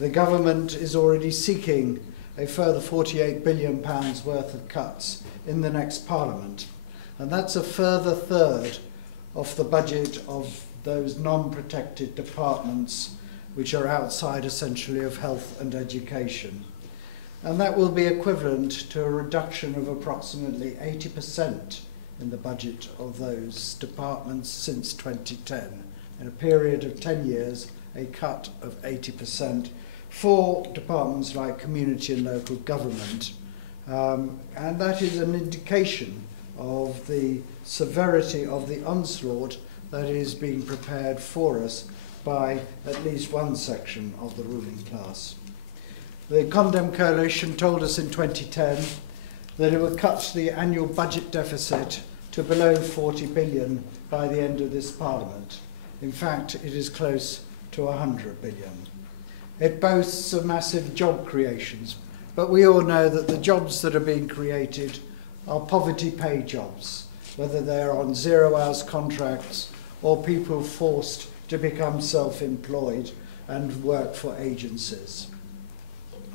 The government is already seeking a further £48 billion worth of cuts in the next Parliament. And that's a further third of the budget of those non-protected departments which are outside essentially of health and education. And that will be equivalent to a reduction of approximately 80% in the budget of those departments since 2010. In a period of 10 years, a cut of 80% for departments like community and local government. And that is an indication of the severity of the onslaught that is being prepared for us by at least one section of the ruling class. The Condemned Coalition told us in 2010 that it would cut the annual budget deficit to below 40 billion by the end of this Parliament. In fact, it is close to 100 billion. It boasts of massive job creations, but we all know that the jobs that are being created are poverty pay jobs, whether they're on 0 hours contracts or people forced to become self-employed and work for agencies.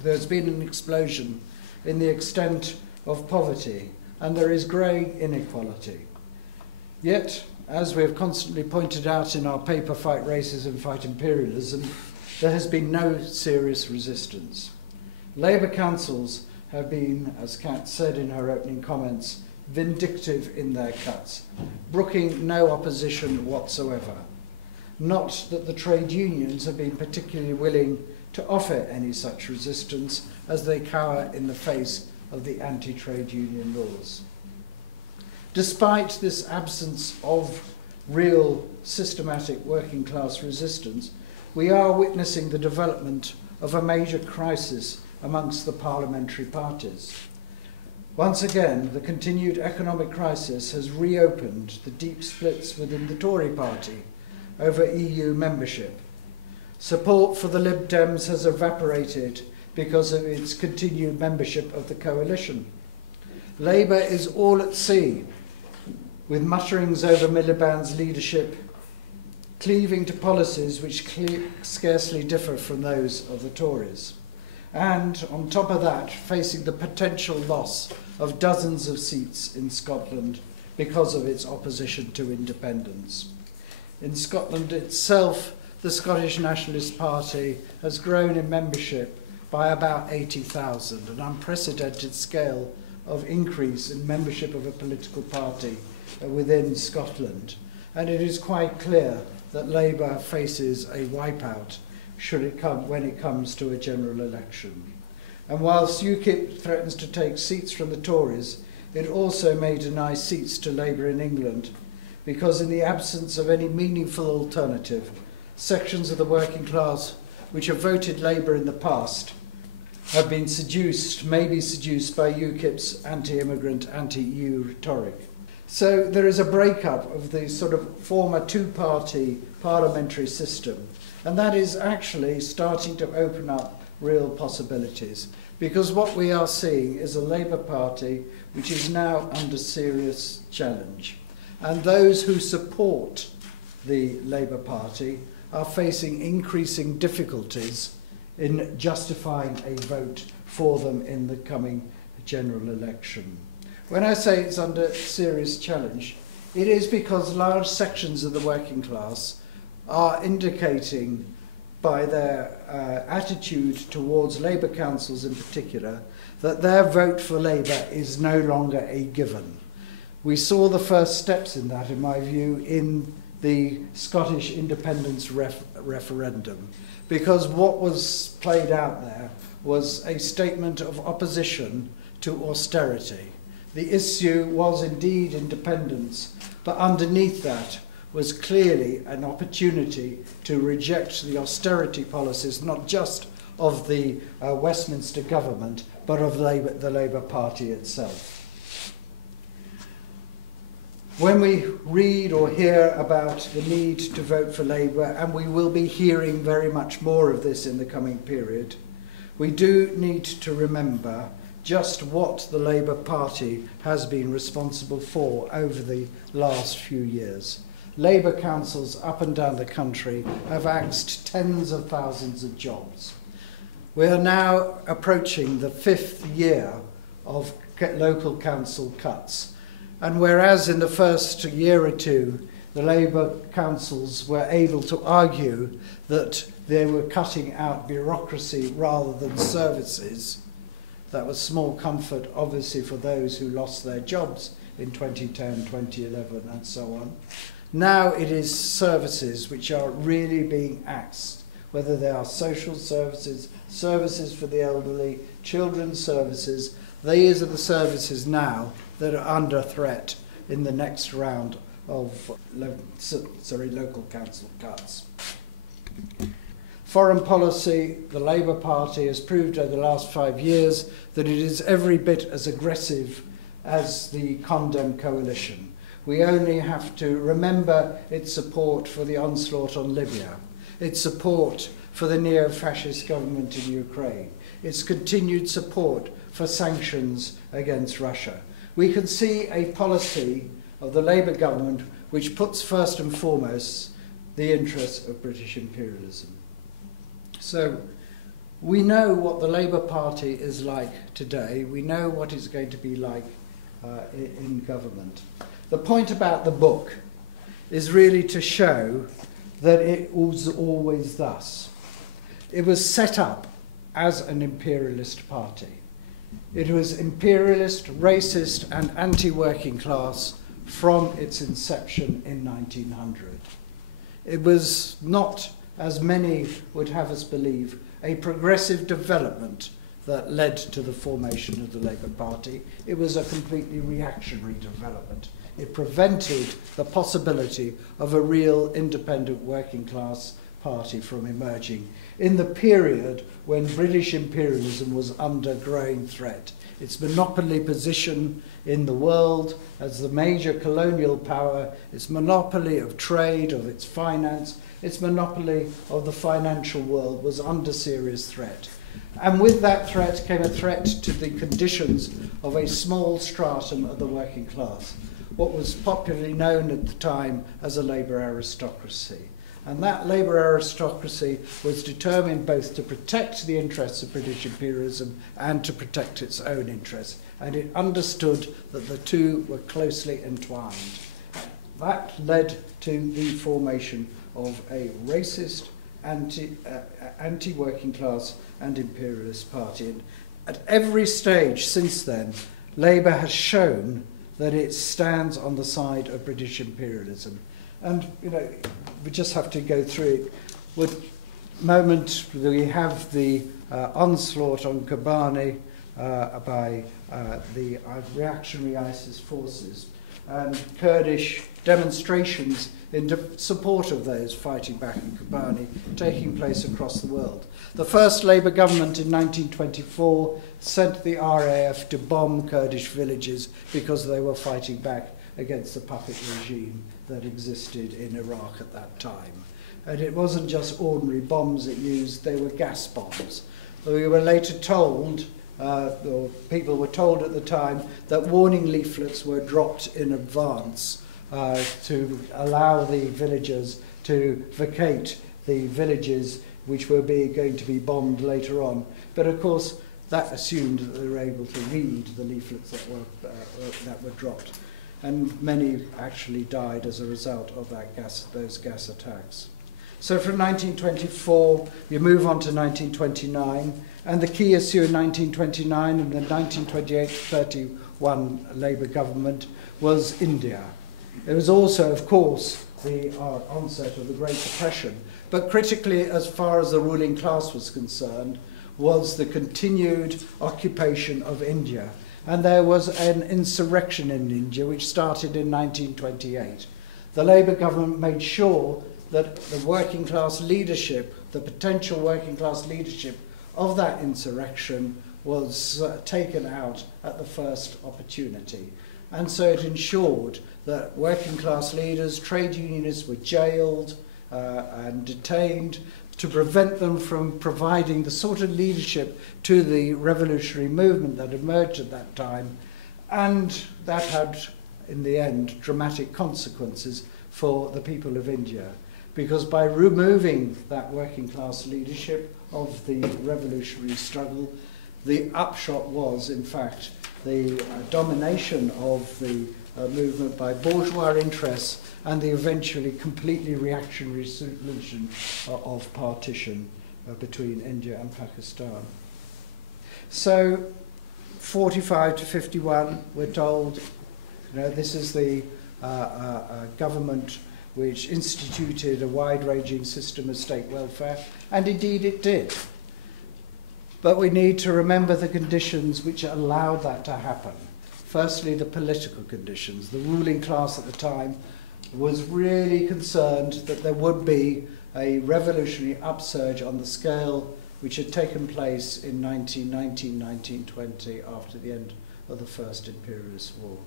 There's been an explosion in the extent of poverty, and there is growing inequality. Yet, as we have constantly pointed out in our paper Fight Racism, Fight Imperialism, there has been no serious resistance. Labour councils have been, as Kat said in her opening comments, vindictive in their cuts, brooking no opposition whatsoever. Not that the trade unions have been particularly willing to offer any such resistance as they cower in the face of the anti-trade union laws. Despite this absence of real systematic working class resistance, we are witnessing the development of a major crisis amongst the parliamentary parties. Once again, the continued economic crisis has reopened the deep splits within the Tory party over EU membership. Support for the Lib Dems has evaporated because of its continued membership of the coalition. Labour is all at sea, with mutterings over Miliband's leadership, cleaving to policies which scarcely differ from those of the Tories. And, on top of that, facing the potential loss of dozens of seats in Scotland because of its opposition to independence. In Scotland itself, the Scottish Nationalist Party has grown in membership by about 80,000, an unprecedented scale of increase in membership of a political party within Scotland. And it is quite clear that Labour faces a wipeout when it comes to a general election. And whilst UKIP threatens to take seats from the Tories, it also may deny seats to Labour in England, because in the absence of any meaningful alternative, sections of the working class which have voted Labour in the past have been may be seduced by UKIP's anti-immigrant, anti-EU rhetoric. So there is a breakup of the sort of former two-party parliamentary system, and that is actually starting to open up real possibilities, because what we are seeing is a Labour Party which is now under serious challenge. And those who support the Labour Party are facing increasing difficulties in justifying a vote for them in the coming general election. When I say it's under serious challenge, it is because large sections of the working class are indicating by their attitude towards Labour councils in particular that their vote for Labour is no longer a given. We saw the first steps in that, in my view, in the Scottish independence referendum, because what was played out there was a statement of opposition to austerity. The issue was indeed independence, but underneath that was clearly an opportunity to reject the austerity policies, not just of the Westminster government, but of the Labour Party itself. When we read or hear about the need to vote for Labour, and we will be hearing very much more of this in the coming period, we do need to remember just what the Labour Party has been responsible for over the last few years. Labour councils up and down the country have axed tens of thousands of jobs. We are now approaching the 5th year of local council cuts. And whereas in the first year or two, the Labour councils were able to argue that they were cutting out bureaucracy rather than services, that was small comfort, obviously, for those who lost their jobs in 2010, 2011, and so on. Now it is services which are really being axed, whether they are social services, services for the elderly, children's services. These are the services now that are under threat in the next round of local council cuts. Foreign policy, the Labour Party has proved over the last 5 years that it is every bit as aggressive as the condemned coalition. We only have to remember its support for the onslaught on Libya, its support for the neo-fascist government in Ukraine, its continued support for sanctions against Russia. We can see a policy of the Labour government which puts first and foremost the interests of British imperialism. So we know what the Labour Party is like today. We know what it's going to be like in government. The point about the book is really to show that it was always thus. It was set up as an imperialist party. It was imperialist, racist, and anti-working class from its inception in 1900. It was not, as many would have us believe, a progressive development that led to the formation of the Labour Party. It was a completely reactionary development. It prevented the possibility of a real independent working class party from emerging in the period when British imperialism was under growing threat. Its monopoly position in the world as the major colonial power, its monopoly of trade, of its finance, its monopoly of the financial world was under serious threat. And with that threat came a threat to the conditions of a small stratum of the working class, what was popularly known at the time as a labour aristocracy. And that labour aristocracy was determined both to protect the interests of British imperialism and to protect its own interests. And it understood that the two were closely entwined. That led to the formation of a racist, anti-working class and imperialist party. And at every stage since then, Labour has shown that it stands on the side of British imperialism. And, you know, we just have to go through it. With moment, we have the onslaught on Kobani by the reactionary ISIS forces and Kurdish demonstrations in support of those fighting back in Kobani taking place across the world. The first Labour government in 1924 sent the RAF to bomb Kurdish villages because they were fighting back against the puppet regime that existed in Iraq at that time. And it wasn't just ordinary bombs it used, they were gas bombs. We were later told, or people were told at the time, that warning leaflets were dropped in advance to allow the villagers to vacate the villages which were going to be bombed later on. But of course, that assumed that they were able to read the leaflets that were dropped. And many actually died as a result of those gas attacks. So from 1924, you move on to 1929, and the key issue in 1929 and the 1928-31 Labour government was India. It was also, of course, the onset of the Great Depression, but critically, as far as the ruling class was concerned, was the continued occupation of India. And there was an insurrection in India which started in 1928. The Labour government made sure that the working class leadership, the potential working class leadership of that insurrection was taken out at the first opportunity. And so it ensured that working class leaders, trade unionists were jailed and detained to prevent them from providing the sort of leadership to the revolutionary movement that emerged at that time. And that had, in the end, dramatic consequences for the people of India. Because by removing that working class leadership of the revolutionary struggle. The upshot was, in fact, the domination of the movement by bourgeois interests and the eventually completely reactionary solution of partition between India and Pakistan. So 45 to 51, we're told, this is the government which instituted a wide-ranging system of state welfare, and indeed it did. But we need to remember the conditions which allowed that to happen. Firstly, the political conditions. The ruling class at the time was really concerned that there would be a revolutionary upsurge on the scale which had taken place in 1919, 1920 after the end of the First Imperialist War.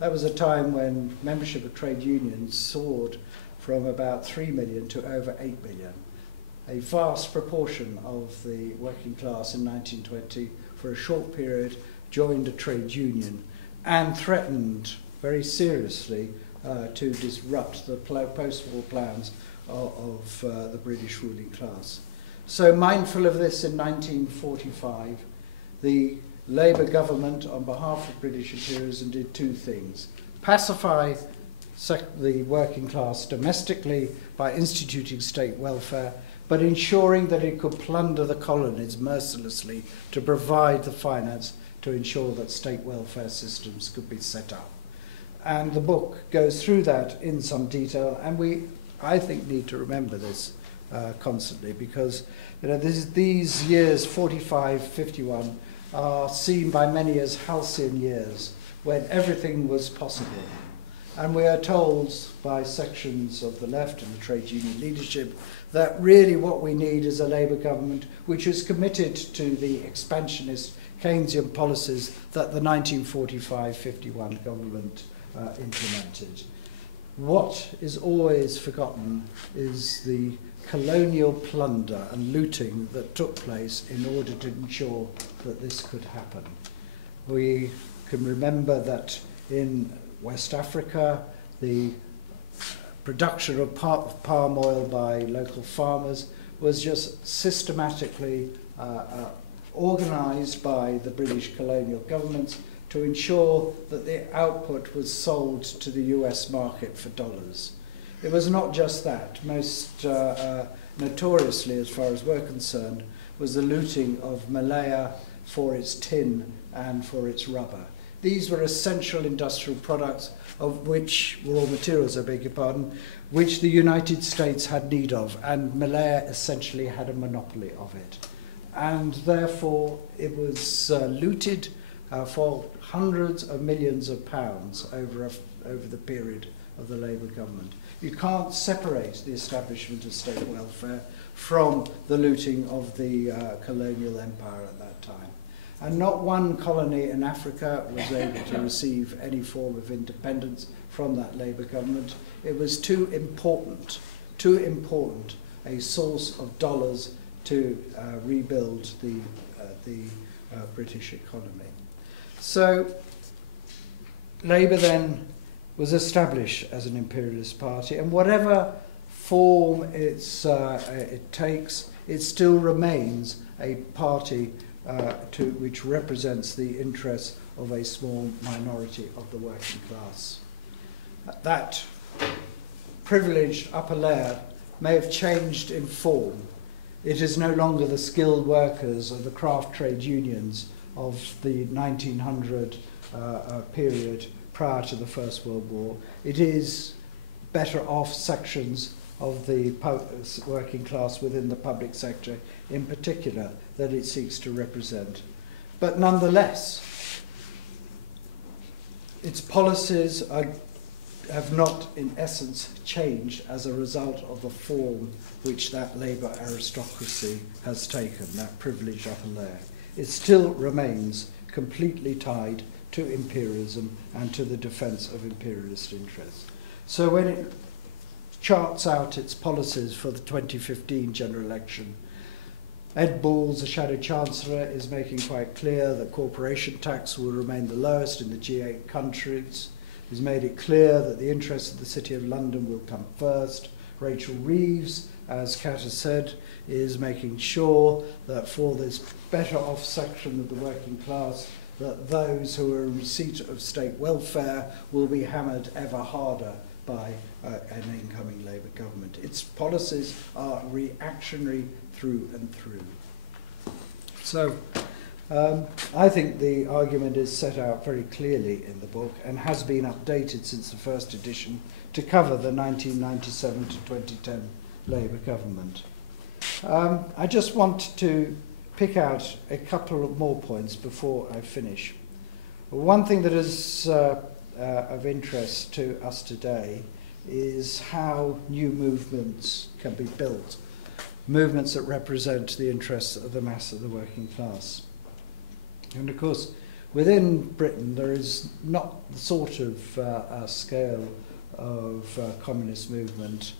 That was a time when membership of trade unions soared from about 3 million to over 8 million. A vast proportion of the working class in 1920, for a short period, joined a trade union and threatened very seriously to disrupt the post-war plans of the British ruling class. So mindful of this in 1945, the Labour government, on behalf of British imperialism, did two things. Pacify the working class domestically by instituting state welfare, but ensuring that it could plunder the colonies mercilessly to provide the finance to ensure that state welfare systems could be set up. And the book goes through that in some detail, and we, I think, need to remember this constantly, because these years, 45, 51, are seen by many as halcyon years, when everything was possible. And we are told by sections of the left and the trade union leadership that really what we need is a Labour government which is committed to the expansionist Keynesian policies that the 1945-51 government implemented. What is always forgotten is the colonial plunder and looting that took place in order to ensure that this could happen. We can remember that in West Africa, the production of palm oil by local farmers was just systematically organised by the British colonial governments to ensure that the output was sold to the US market for dollars. It was not just that. Most notoriously, as far as we're concerned, was the looting of Malaya for its tin and for its rubber. These were essential industrial products of which, raw materials, I beg your pardon, which the United States had need of, and Malaya essentially had a monopoly of it. And therefore it was looted for hundreds of millions of pounds over the period of the Labour government. You can't separate the establishment of state welfare from the looting of the colonial empire at that time. And not one colony in Africa was able to receive any form of independence from that Labour government. It was too important a source of dollars to rebuild the British economy. So Labour then was established as an imperialist party, and whatever form it takes, it still remains a party which represents the interests of a small minority of the working class. That privileged upper layer may have changed in form. It is no longer the skilled workers of the craft trade unions of the 1900 period prior to the First World War. It is better off sections of the working class within the public sector in particular that it seeks to represent. But nonetheless, its policies have not in essence changed as a result of the form which that Labour aristocracy has taken, that privileged upper layer. It still remains completely tied to imperialism and to the defence of imperialist interests. So when it charts out its policies for the 2015 general election, Ed Balls, the Shadow Chancellor, is making quite clear that corporation tax will remain the lowest in the G8 countries. He's made it clear that the interests of the City of London will come first. Rachel Reeves as Kat has said, is making sure that for this better off section of the working class, that those who are in receipt of state welfare will be hammered ever harder by an incoming Labour government. Its policies are reactionary through and through. So I think the argument is set out very clearly in the book and has been updated since the first edition to cover the 1997 to 2010 Labour government. I just want to pick out a couple of more points before I finish. One thing that is of interest to us today is how new movements can be built, movements that represent the interests of the mass of the working class. And of course, within Britain, there is not the sort of scale of communist movement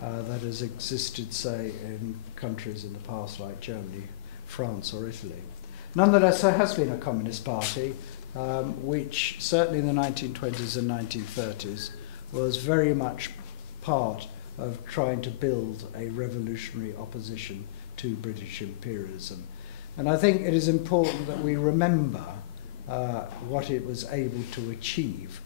that has existed, say, in countries in the past like Germany, France or Italy. Nonetheless, there has been a communist party which certainly in the 1920s and 1930s was very much part of trying to build a revolutionary opposition to British imperialism. And I think it is important that we remember what it was able to achieve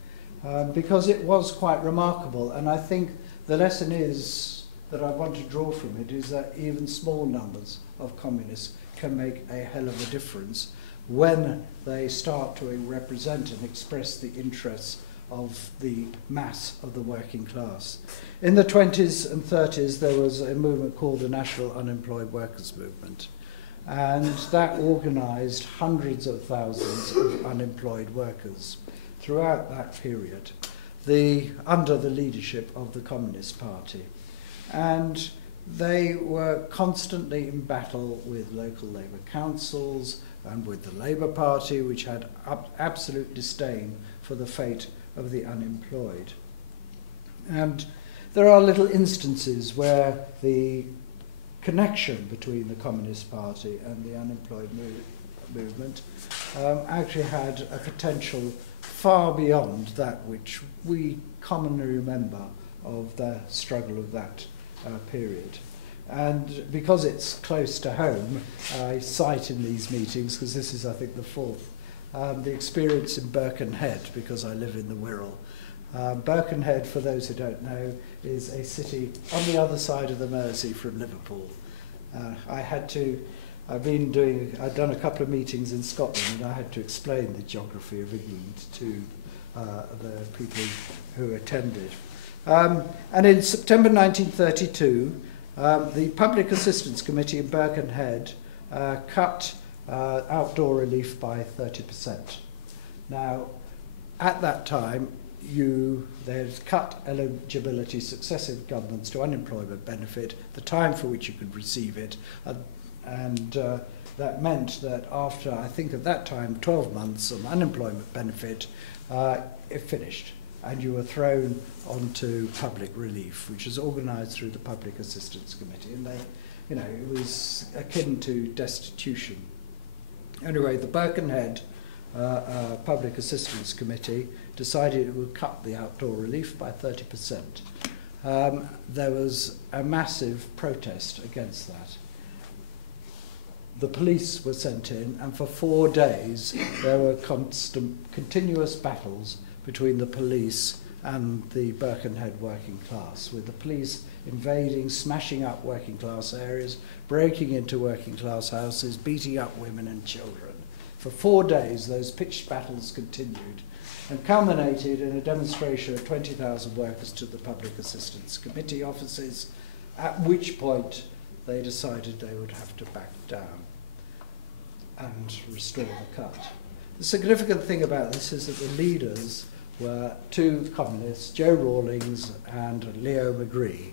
because it was quite remarkable. And I think the lesson is that I want to draw from it is that even small numbers of communists can make a hell of a difference when they start to represent and express the interests of the mass of the working class. In the 20s and 30s, there was a movement called the National Unemployed Workers Movement, and that organised hundreds of thousands of unemployed workers throughout that period, under the leadership of the Communist Party. And they were constantly in battle with local Labour councils and with the Labour Party, which had absolute disdain for the fate of the unemployed. And there are little instances where the connection between the Communist Party and the unemployed movement actually had a potential far beyond that which we commonly remember of the struggle of that period. And because it's close to home, I cite in these meetings, because this is, I think, the fourth, the experience in Birkenhead, because I live in the Wirral. Birkenhead, for those who don't know, is a city on the other side of the Mersey from Liverpool. I'd done a couple of meetings in Scotland, and I had to explain the geography of England to the people who attended. And in September 1932, the Public Assistance Committee in Birkenhead cut outdoor relief by 30%. Now, at that time, there's cut eligibility successive governments to unemployment benefit, the time for which you could receive it, and that meant that after, I think at that time, 12 months of unemployment benefit, it finished, and you were thrown onto public relief, which is organised through the Public Assistance Committee, and it was akin to destitution. Anyway, the Birkenhead Public Assistance Committee decided it would cut the outdoor relief by 30%. There was a massive protest against that. The police were sent in, and for 4 days there were continuous battles between the police and the Birkenhead working class, with the police invading, smashing up working class areas, breaking into working class houses, beating up women and children. For 4 days those pitched battles continued and culminated in a demonstration of 20,000 workers to the Public Assistance Committee offices, at which point they decided they would have to back down and restore the cut. The significant thing about this is that the leaders were two communists, Joe Rawlings and Leo McGree.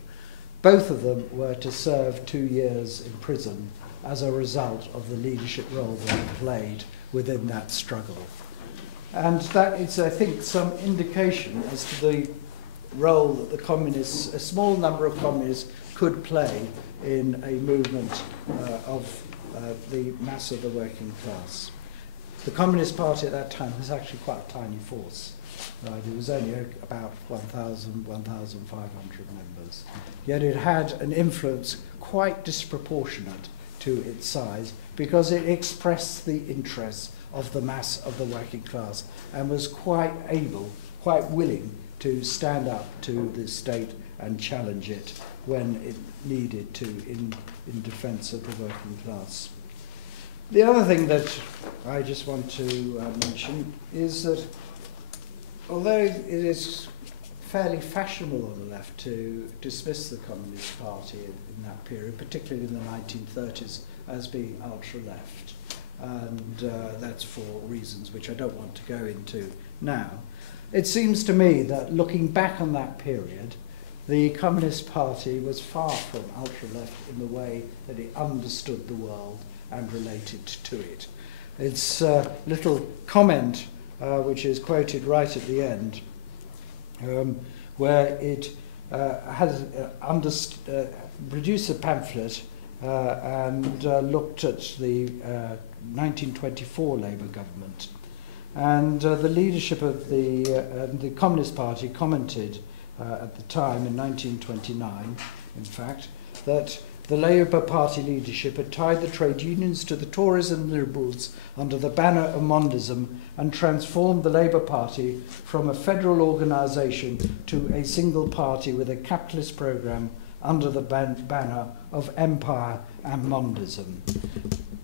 Both of them were to serve 2 years in prison as a result of the leadership role they played within that struggle. And that is, I think, some indication as to the role that the communists, a small number of communists, could play in a movement of the mass of the working class. the Communist Party at that time was actually quite a tiny force. Right? It was only about 1,000, 1,500 members. Yet it had an influence quite disproportionate to its size because it expressed the interests of the mass of the working class and was quite able, quite willing to stand up to the state and challenge it when it needed to in defence of the working class. The other thing that I just want to mention is that although it is fairly fashionable on the left to dismiss the Communist Party in that period, particularly in the 1930s, as being ultra-left, and that's for reasons which I don't want to go into now. It seems to me that looking back on that period, the Communist Party was far from ultra-left in the way that it understood the world and related to it. Its little comment, which is quoted right at the end, where it has produced a pamphlet and looked at the 1924 Labour government. And the leadership of the Communist Party commented at the time, in 1929, in fact, that the Labour Party leadership had tied the trade unions to the Tories and Liberals under the banner of Mondism and transformed the Labour Party from a federal organisation to a single party with a capitalist programme under the banner of Empire and Mondism.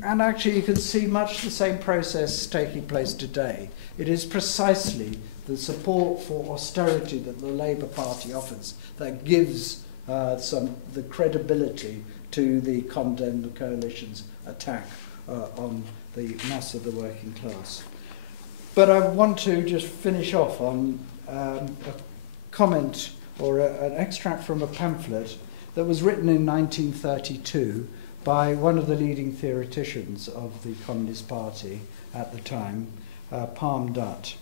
And actually you can see much the same process taking place today. It is precisely the support for austerity that the Labour Party offers that gives the credibility to the Condemned Coalition's attack on the mass of the working class. But I want to just finish off on a comment or an extract from a pamphlet that was written in 1932 by one of the leading theoreticians of the Communist Party at the time, Palm Dutt.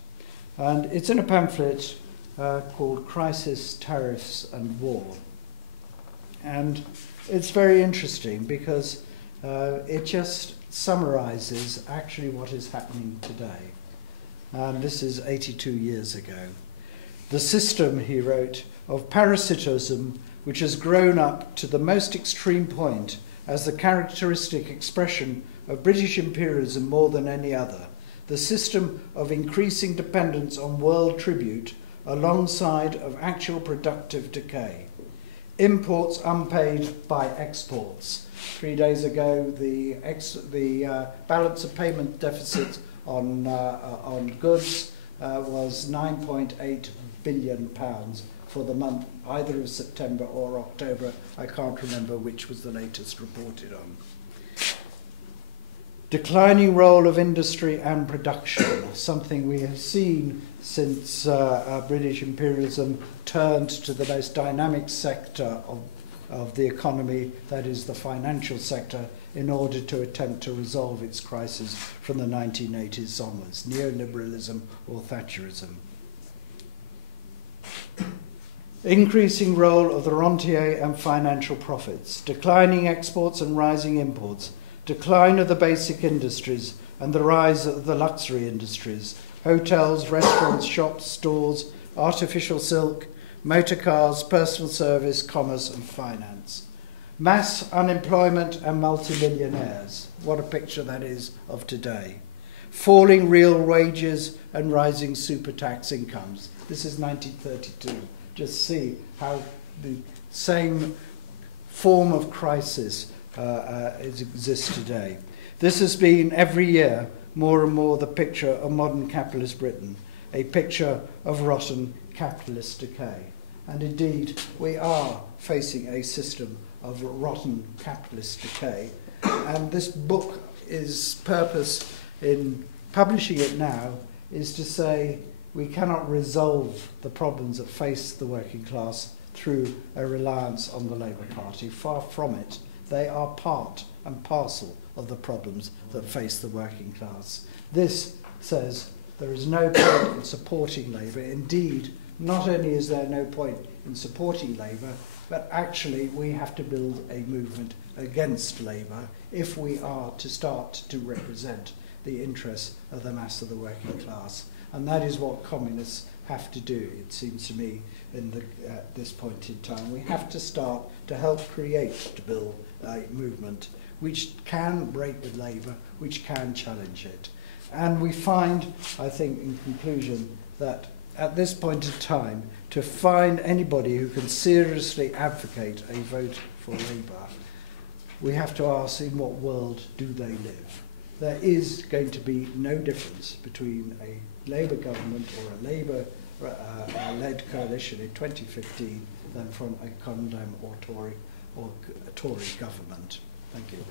And it's in a pamphlet called Crisis, Tariffs and War. And it's very interesting because it just summarizes actually what is happening today. And this is 82 years ago. The system, he wrote, of parasitism, which has grown up to the most extreme point as the characteristic expression of British imperialism more than any other, the system of increasing dependence on world tribute alongside of actual productive decay. Imports unpaid by exports. 3 days ago, the balance of payment deficit on goods was £9.8 billion for the month either of September or October. I can't remember which was the latest reported on. Declining role of industry and production, something we have seen since British imperialism turned to the most dynamic sector of the economy, that is the financial sector, in order to attempt to resolve its crisis from the 1980s onwards, neoliberalism or Thatcherism. Increasing role of the rentier and financial profits, declining exports and rising imports, decline of the basic industries and the rise of the luxury industries, hotels, restaurants, shops, stores, artificial silk, motor cars, personal service, commerce and finance. Mass unemployment and multimillionaires. What a picture that is of today. Falling real wages and rising super tax incomes. This is 1932. Just see how the same form of crisis exists today. This has been every year more and more the picture of modern capitalist Britain, a picture of rotten capitalist decay. And indeed, we are facing a system of rotten capitalist decay. And this book's purpose in publishing it now is to say we cannot resolve the problems that face the working class through a reliance on the Labour Party. Far from it. They are part and parcel of the problems that face the working class. This says there is no point in supporting Labour. Indeed, not only is there no point in supporting Labour, but actually we have to build a movement against Labour if we are to start to represent the interests of the mass of the working class. And that is what communists have to do, it seems to me, at this point in time. We have to start to help to build a movement which can break with Labour, which can challenge it. And we find, I think, in conclusion, that at this point in time, to find anybody who can seriously advocate a vote for Labour, we have to ask, in what world do they live? There is going to be no difference between a Labour government or a Labour-led coalition in 2015 than from a Condem or Tory government. Thank you.